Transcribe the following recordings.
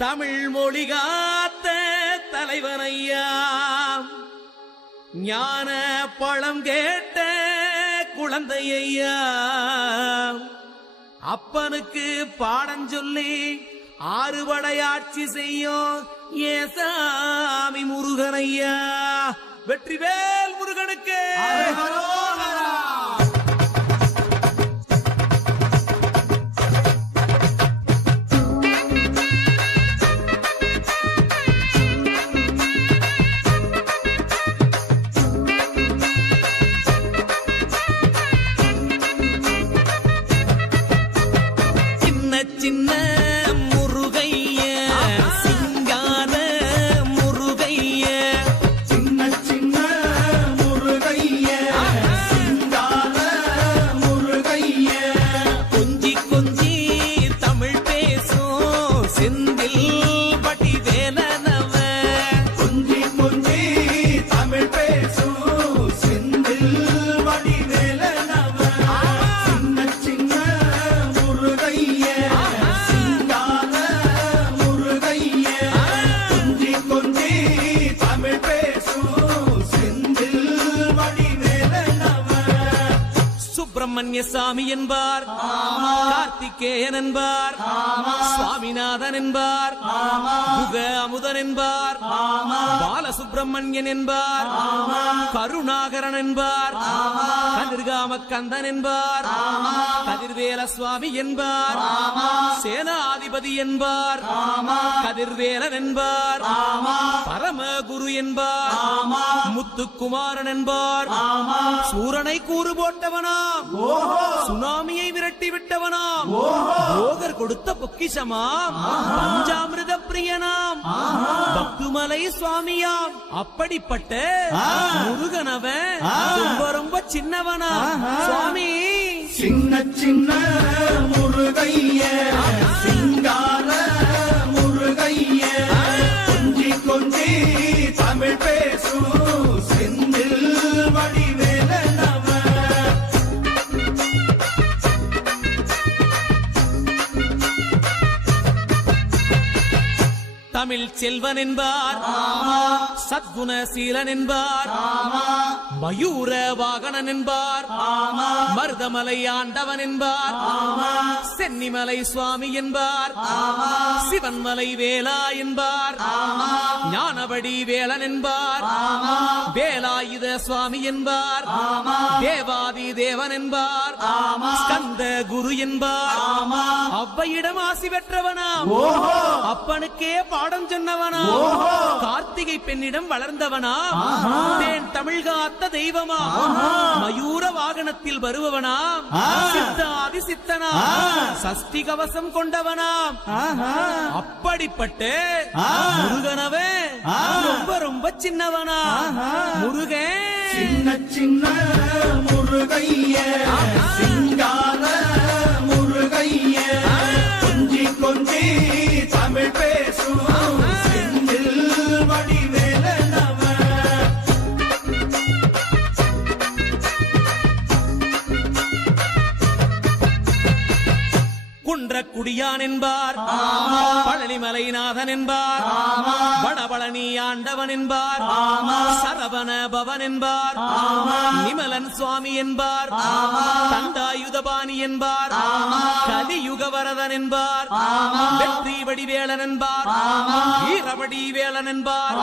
தமிழ் மொழி காத்த தலைவனையா, ஞான பழம் கேட்ட குழந்தையா, அப்பனுக்கு பாடம் சொல்லி ஆறுபடையாட்சி செய்யும் ஏசாமி முருகனையா. வெற்றிவேல் முருகனுக்கு. சின்ன முருகைய சிங்கார முருகைய, சின்ன சின்ன முருகைய சிங்கார முருகைய, கொஞ்சி கொஞ்சி தமிழ் பேசும் செந்தில் வடிவேலனவ, கொஞ்சி கொஞ்சி தமிழ் பேசும் செந்தில் வடிவேலனவ, சின்ன சின்ன முருகைய சிங்கார முருகைய, கொஞ்சி கொஞ்சி தமிழ் பேசும் செந்தில் வடிவேலனவ. சுப்பிரமணிய சாமி என்பார், கார்த்திகேயன் என்பார், சுவாமிநாதன் என்பார், முக அமுதன் என்பார், பாலசுப்பிரமணியன் என்பார், கருணாகரன் என்பார், கதிர்காம கந்தன் என்பார், கதிர்வேல சுவாமி என்பார், சேனாதிபதி என்பார், கதிர்வேலன் என்பார், பரமகுரு என்பார், முத்துக்குமாரன் என்பார், சூரனை கூறு போட்டவனாம், சுனாமியை விரட்டி விட்டவனாம், போகர் கொடுத்த பொக்கிஷமாம், பஞ்சாமிர்த பிரியனாம், பக்துமலை சுவாமியாம். அப்படிப்பட்ட முருகனவன் ரொம்ப ரொம்ப சின்னவனா சுவாமி. சின்ன சின்ன முருகைய சிங்கார முருகைய, கொஞ்சி கொஞ்சி தமிழ் பேசும் செந்தில் வடிவேலனவ. தமிழ் செல்வன் என்பார், சத்குணசீலன் என்பார், மயூர வாகனன் என்பார், மருதமலை ஆண்டவன் என்பார், சென்னிமலை சுவாமி என்பார், சிவன்மலை வேலா என்பார், ஞானவடி வேலன் என்பார், வேலாயுத சுவாமி என்பார், தேவாதி தேவன் என்பார், ஸ்கந்த குரு என்பார், அவ்வையிடம் ஆசி பெற்றவனாம், அப்பனுக்கே பாடம் சொன்னவனா, கார்த்திகை பெண்ணிடம் வளர்ந்தவனா, தேன் தமிழ் காத்த தெய்வமா, மயூர வாகனத்தில் வருபவனா, சித்தாதி சித்தனா, சஷ்டி கவசம் கொண்டவனாம். அப்படிப்பட்ட முருகனவே ரொம்ப ரொம்ப சின்னவனா முருகன். சின்ன சின்ன முருகைய சிங்கார முருகைய, கொஞ்சி கொஞ்சி தமிழ் பேசும் செந்தில் வடிவேலனவ. குன்றக்குடியான் என்பார், பழனிமலைநாதன் என்பார், வடபழனி ஆண்டவன் என்பார், சரவண பவன் என்பார், நிமலன் சுவாமி என்பார், தண்டாயுதபாணி என்பார், கலியுகவரதன் என்பார், வெற்றி வடிவேலன் என்பார், வீரவடி வேலன் என்பார்,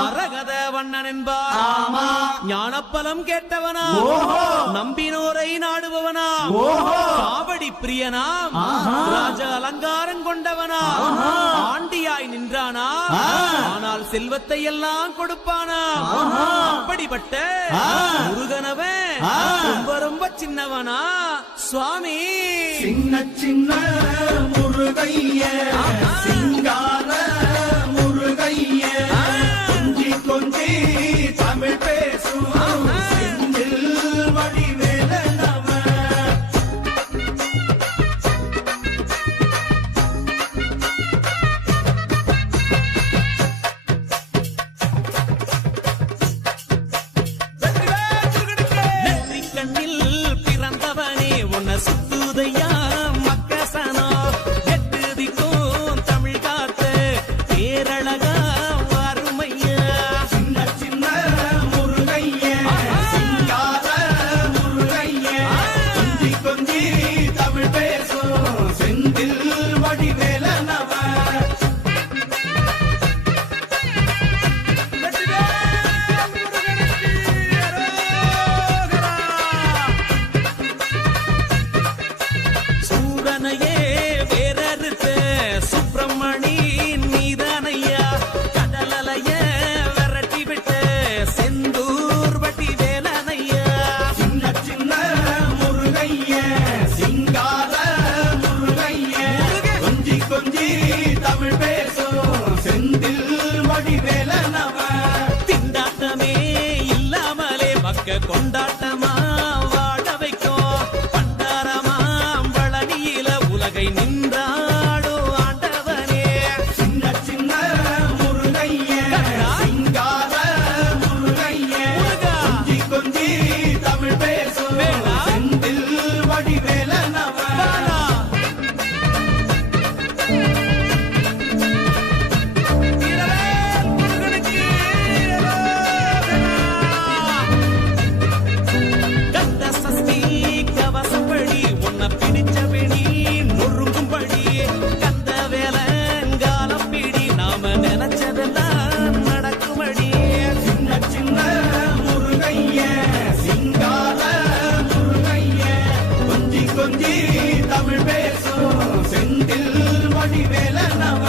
மரகத வண்ணன் என்பார், ஞானப்பலம் கேட்டவனா, நம்பினோரை நாடுபவனா, காவடி பிரியனாம், ராஜ அலங்காரம் கொண்டவனா, ஆண்டியாய் நின்றானா, ஆனால் செல்வத்தை எல்லாம் கொடுப்பானா. அப்படிப்பட்ட முருகனவன் ரொம்ப ரொம்ப சின்னவனா சுவாமி. சின்ன சின்ன முருகைய சிங்கார முருகைய, கொஞ்சி கொஞ்சி தமிழ் பேசும் செந்தில் வடிவேலனவ. பிறந்தவனே உன்னை சுத்துதையா மக்கசனா, எட்டு திக்கும் கொஞ்சி தமிழ் பேசும் செந்தில் வடிவேலனவ திண்டாட்டமே இல்லாமலே மக்க கொண்டாட்டமா வாழ வைக்கும் பண்டாரமாம் பழனியில உலகை நின்றாடோ ஆண்டவனே சின்ன சின்ன முருகைய சிங்கார முருகைய முருகா. கொஞ்சி கொஞ்சி தமிழ் பேசும் வேலா. செந்தில் வடிவேலனவ பாலா. வீரவேல் முருகனுக்கு கந்த சஷ்டி கவசப்படி உன்னை பிடிச்சபடி நொறுங்கும்படி கந்த வேலங்காலம் பிடி நாம நினைச்சதெல்லாம் நடக்கும்படி சின்ன சின்ன முருகைய சிங்கார முருகைய கொஞ்சி கொஞ்சி தமிழ் பேசும் செந்தில் வடிவேலனவ